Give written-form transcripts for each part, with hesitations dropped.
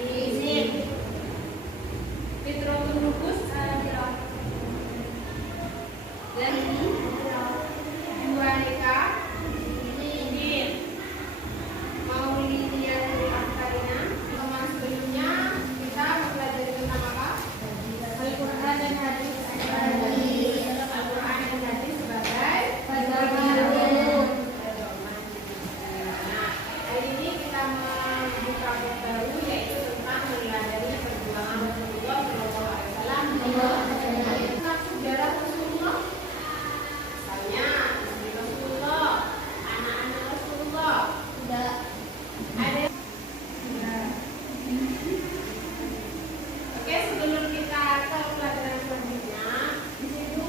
Izin. Fitrotun Lubus. Jadi Juaneka. Izin. Maulidia dari Afkarina. Teman sebelumnya kita mempelajari tentang apa? Al-Quran dan hadis. Al-Quran dan hadis sebagai pedoman. Nah, hari ini kita membuka bab baru yaitu tentang meneladani perjuangan Rasulullah Shallallahu Alaihi Wasallam. Maksud darah Rasulullah, misalnya istri Rasulullah, anak-anak Rasulullah. Tidak ada. Oke, sebelum kita ke pelajaran selanjutnya, di situ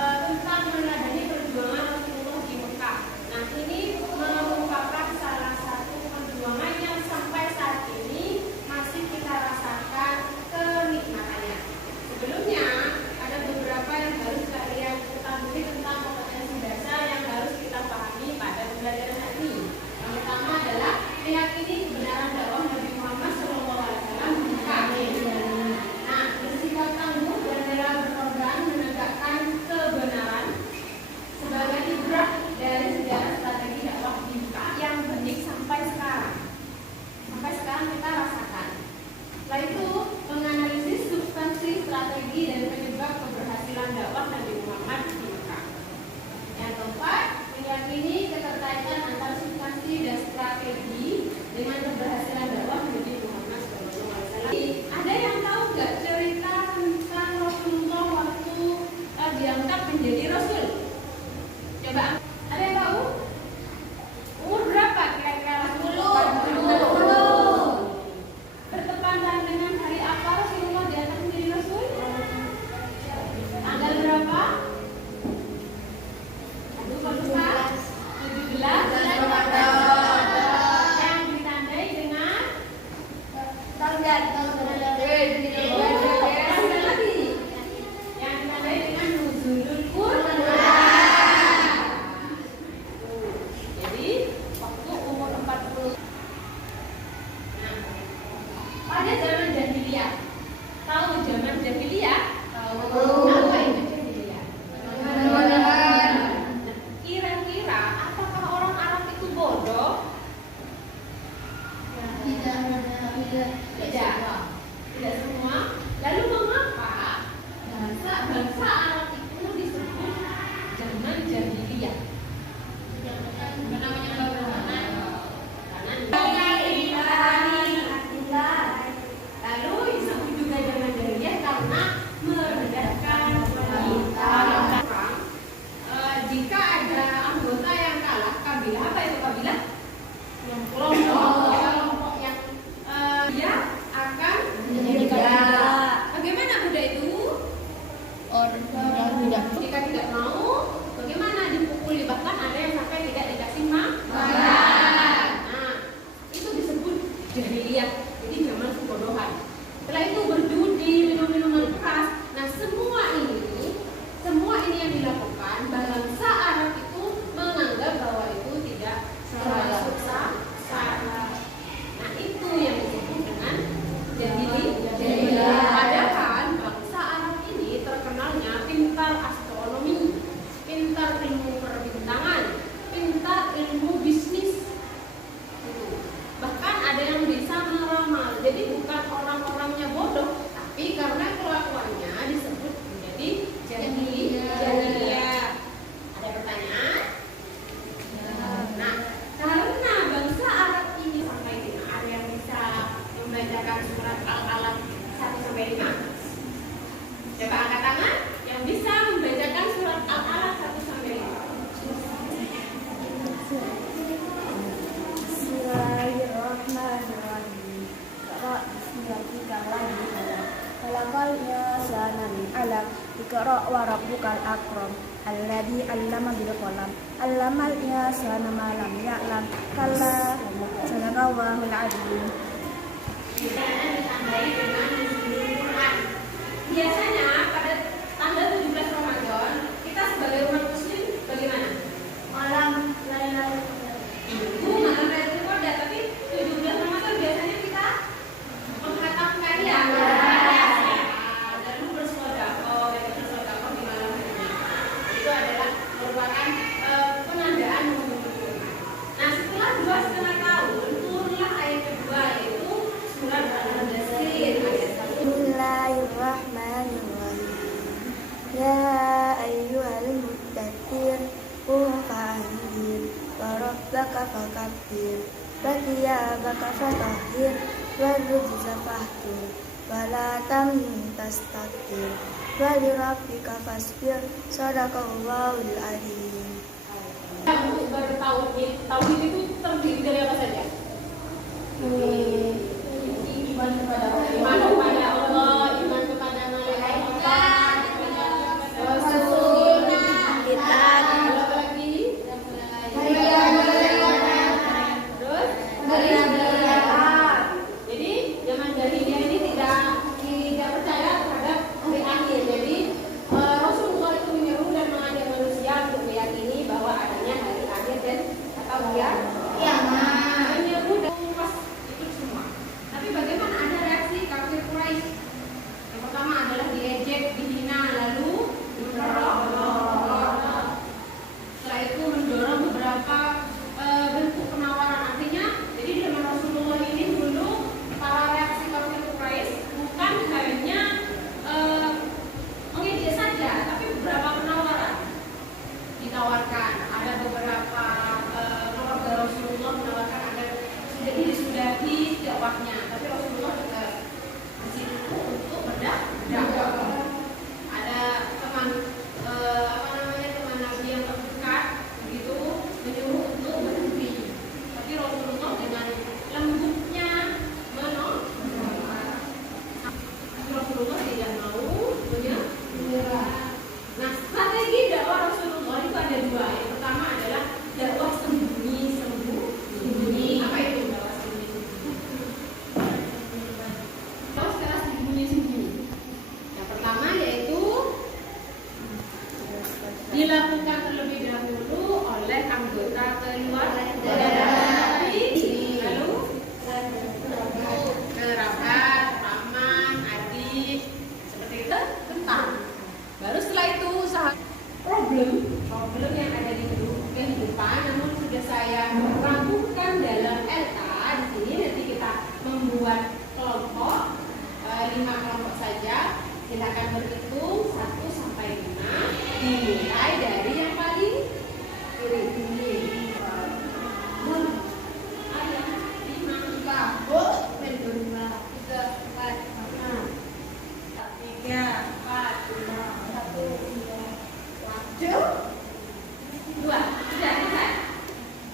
tentang meneladani perjuangan Rasulullah di Mekah. Nah, ini merupakan salah satu perjuangan yang sampai saat ini masih kita rasakan kenikmatannya. Sebelumnya, ada beberapa yang harus kalian ketahui tentang kompetensi dasar yang harus kita pahami pada pembelajaran hari ini. Yang pertama adalah meyakini kebenaran dakwah Nabi Muhammad SAW di Mekah. Nah, bersikap tangguh dan rela berkorban menegakkan kebenaran sebagai ibrah dari sejarah strategi dakwah di Mekah yang benih sampai sekarang. Sampai sekarang kita rasakan. Setelah itu, menganalisis substansi strategi dan penyebab keberhasilan dakwah Nabi Muhammad di Mekah. Yang keempat, meyakini keterkaitan antara substansi dan strategi dengan keberhasilan dakwah Nabi Muhammad SAW. Ada yang tahu nggak cerita tentang Rasulullah waktu diangkat menjadi Rasul? Coba, ada yang tahu? Umur berapa kira-kira Rasulullah? 10. Bertepatan dengan hari apa Rasulullah diangkat menjadi Rasul? Tanggal berapa? Aduh, kalau lupa. 17 bulan Ramadan. Yang ditandai dengan tanggal lagi. Yang ditandai dengan nuzulul Quran. Jadi waktu umur 40. Nah, pada zaman jahiliyah. Tahu zaman jahiliyah? Tahu. Apa itu jahiliyah? Kira-kira apakah orang Arab itu bodoh? Tidak semua. Lalu mengapa bangsa Arab itu disebut zaman jahiliyah? Namanya bagaimana? Lalu disebut juga zaman jahiliyah karena merendahkan wanita. Jika ada anggota yang kalah, kabilah apa itu kabilah? Kelompok yang dia akan menjadi kabilah. Bagaimana budak itu? Jika tidak mau, bagaimana dipukuli, bahkan ada yang sampai tidak dikasih makan. Nah, itu disebut jahiliyah. Jadi zaman kebodohan. Setelah itu berjudi, minum minuman keras. Nah, semua ini yang dilakukan bangsa Arab itu menganggap bahwa itu tidak termasuk salah. Nah, itu yang disebut dengan jahiliyah. Padahal bangsa Arab ini terkenalnya pintar astronomi, pintar ilmu perbintangan, pintar ilmu bisnis. Bahkan ada yang bisa meramal. Jadi bukan orang-orangnya bodoh, tapi karena kelakuannya disebut menjadi jahiliyah. Ada pertanyaan? Nah, karena bangsa Arab ini sampai lima, ada yang bisa membacakan surat Al-Alaq 1-5? Coba angkat tangan yang bisa membacakan surat Al-Alaq 1-5. Bismillahirrahmanirrahim. Khalaqal insana min 'alaq. Iqra wa rabbukal akram. Alladzi 'allama bil qalam. 'Allamal insana ma lam ya'lam. Kalla sadaqallahul 'azim. Ditandai dengan nuzulul Quran. Biasanya pada tanggal 17 Ramadan kita sebagai umat muslim bagaimana? Malam Lailatul Qadar. Malam Lailatul Qadar, tapi 17 Ramadan biasanya kita وثيابك فطهر والرجز فاهجر ولا تمنن تستكثر ولربك فاصبر صدق الله العظيم. Untuk bertauhid, tauhid itu terdiri dari apa saja? Iman kepada Allah, iman kepada malaikat, Rasul, kitab, apa lagi? Terus jadi zaman jahiliyah ini tidak percaya terhadap hari akhir. Jadi Rasulullah itu menyeru dan mengajak manusia untuk meyakini bahwa adanya hari akhir dan atau menyeru dan pas itu semua. Tapi bagaimana ada reaksi kafir Quraisy? Yang pertama adalah diejek, dihina, lalu setelah itu mendorong beberapa bentuk penawaran. Artinya, jadi di zaman Rasulullah ini dulu para reaksi kafir Quraisy bukan hanya mengejek saja, tapi beberapa penawaran ditawarkan. Ada beberapa keluarga Rasulullah menawarkan agar disudahi dakwahnya, tapi Rasulullah juga masih untuk berdakwah. Ada teman teman Nabi yang terdekat begitu menyuruh untuk berhenti, tapi Rasulullah dengan lembutnya menolak. Rasulullah tidak mau menyerah. Nah, strategi dakwah Rasulullah itu ada dua. Yang pertama adalah dakwah sembunyi. Apa itu dakwah sembunyi? Dakwah secara sembunyi. Yang pertama yaitu dilakukan terlebih dahulu oleh anggota keluarga, lalu kerabat, paman, adik, seperti itu tentang. Baru setelah itu usaha problem yang ada di kehidupan, namun sudah saya rangkumkan dalam LK. Di sini nanti kita membuat kelompok 5 kelompok saja. Silakan berhitung 1 sampai 5, dimulai dari yang paling kiri. 2, sudah selesai.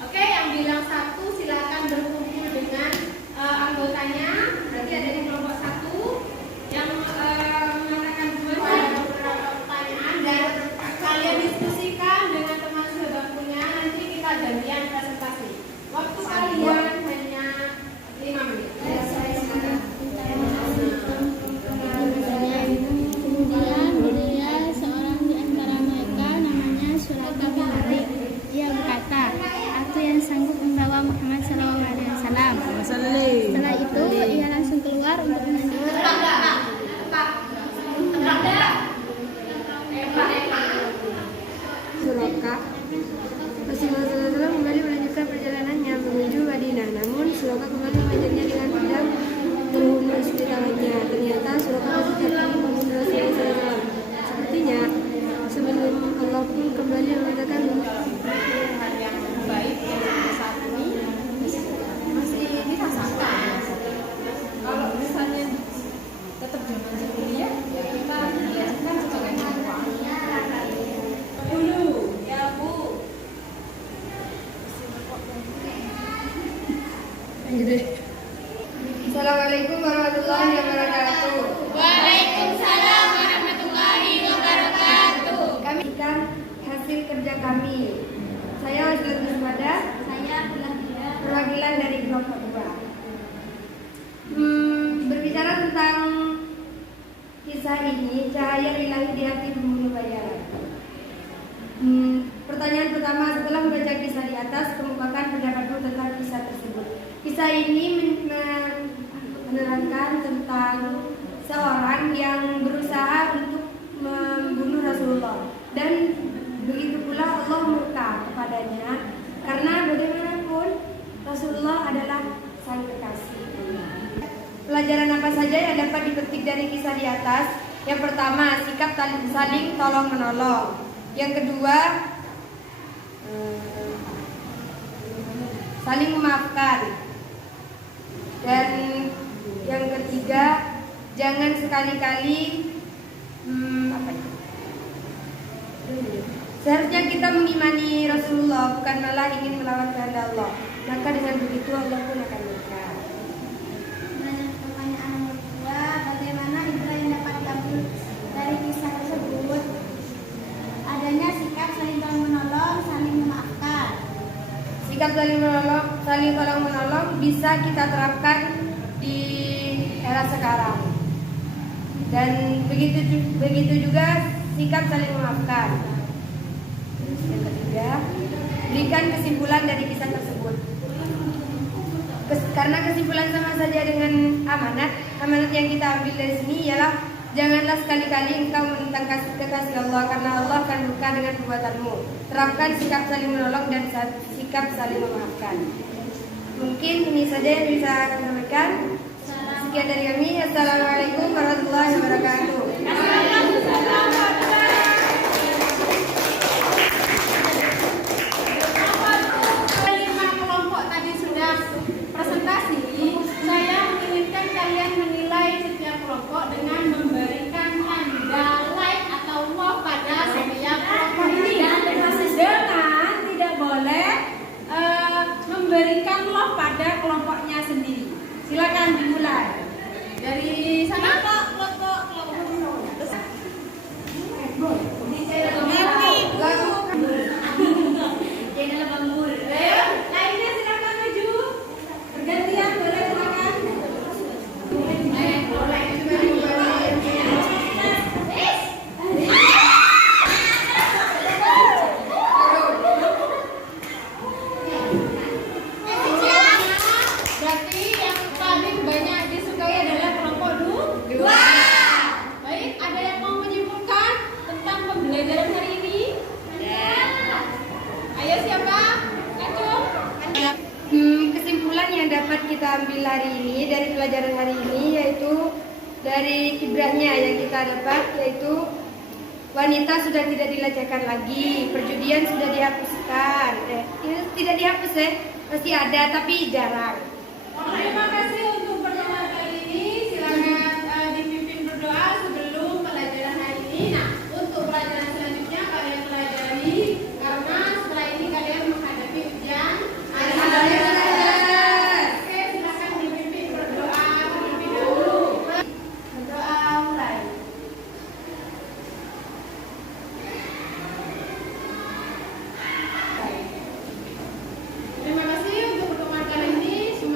Oke, yang bilang 1 silakan berkumpul dengan anggotanya. Berarti ada di kelompok 1. Yang mengatakan 2 ada beberapa pertanyaan dan kalian diskusikan dengan teman sebangkunya. Nanti kita gantian presentasi. Waktu kalian hanya 5 menit. Kemudian dia seorang di antara mereka namanya Suraka bin Malik. Dia berkata, aku yang sanggup membawa Muhammad SAW. Setelah itu ia langsung keluar untuk menunjukkan. Suraka Rasulullah SAW kembali melanjutkan perjalanannya menuju Madinah. Namun Suraka kembali mengajaknya dengan pedang berhunus di tangannya. Ternyata Suraka masih terpilih membunuh Rasulullah SAW. Sepertinya sebelum Allah pun kembali mengatakan Hari yang baik yang saat ini masih dirasakan. Kalau misalnya tetap zaman jahiliyah, ya kita biasakan sebagai dakwah. Dulu, ya Bu. Assalamualaikum warahmatullahi wabarakatuh. Waalaikumsalam warahmatullahi wabarakatuh. Kami akan hasil kerja kami. Saya Wasila Bismada. Saya Perwakilan dari kelompok 2. Berbicara tentang kisah ini, cahaya ilahi di hati pembunuh bayaran. Pertanyaan pertama, setelah membaca kisah di atas, kemukakan pendapatmu tentang kisah tersebut. Kisah ini menerangkan tentang seorang yang berusaha untuk membunuh Rasulullah, dan begitu pula Allah murka kepadanya karena bagaimanapun Rasulullah adalah sang kekasih. Pelajaran apa saja yang dapat dipetik dari kisah di atas? Yang pertama, sikap saling tolong menolong. Yang kedua, saling memaafkan. Dan yang ketiga, jangan sekali-kali seharusnya kita mengimani Rasulullah, bukan malah ingin melawan kehendak Allah. Maka dengan begitu Allah pun akan murka. Pertanyaan nomor 2, bagaimana ibrah yang dapat diambil dari kisah tersebut? Adanya sikap saling tolong menolong, saling memaafkan. Sikap saling tolong menolong bisa kita terapkan di era sekarang. Dan begitu juga sikap saling memaafkan. Yang ketiga, berikan kesimpulan dari kisah tersebut. Karena kesimpulan sama saja dengan amanat yang kita ambil dari sini ialah janganlah sekali-kali engkau menentang kekasih Allah, karena Allah akan murka dengan perbuatanmu. Terapkan sikap saling menolong dan sikap saling memaafkan. Mungkin ini saja yang bisa kami sampaikan. Sekian dari kami. Assalamualaikum warahmatullahi wabarakatuh. Lima kelompok tadi sudah presentasi. Saya menginginkan kalian menilai setiap kelompok dengan memberikan tanda like atau love pada setiap kelompok ini. Dengan tidak boleh memberikan love pada kelompoknya sendiri. Silakan dimulai. Dari sana kelompok. Lainnya silakan maju. Bergantian boleh silakan. Berarti yang paling banyak disukai adalah kelompok dua. Baik, ada yang mau menyimpulkan tentang pembelajaran hari ini? Ayo siapa? Acung. Kesimpulan yang dapat kita ambil hari ini dari pelajaran hari ini yaitu dari ibrahnya yang kita dapat, yaitu wanita sudah tidak dilecehkan lagi, perjudian sudah dihapuskan. Tidak dihapus masih ada tapi jarang.